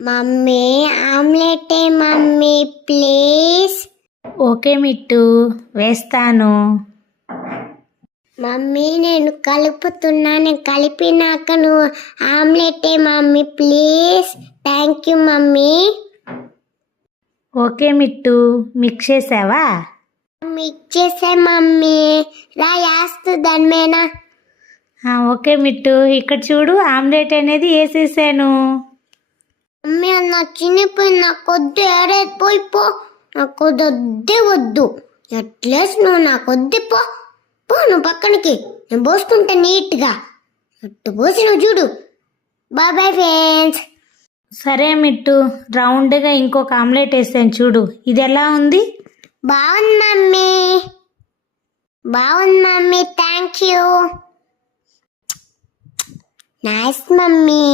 Mummy ఆమ్లెటే mummy please. Okay Mittu, వేస్తాను. Mummy నేను కలుపుతున్నాను, కలిపినాక నువ్వు ఆమ్లెటే mummy please. Thank you mummy. Okay Mittu, mix చేసావా? మిక్స్ చేసే మమ్మీ. రా వేస్తూ దాని మీద. ఓకే మిట్టు, ఇక్కడ చూడు ఆమ్లెట్ అనేది వేసేసాను. మమ్మీ నా చిన్నపోయి నాకు వద్దు, ఏడేది పోయి పో. నాకు వద్దే వద్దు. ఎట్లేసి నువ్వు నాకు వద్దు పో. పో నువ్వు పక్కనకి, నేను పోసుకుంటా నీట్గా. ఎట్టు పోసి నువ్వు చూడు. Bye bye friends. సరే మిట్టు, రౌండ్గా ఇంకొక ఆమ్లెట్ వేసాను చూడు, ఇది ఎలా ఉంది? బాగుంది మమ్మీ, బాగుంది mummy. Thank you. Nice mummy.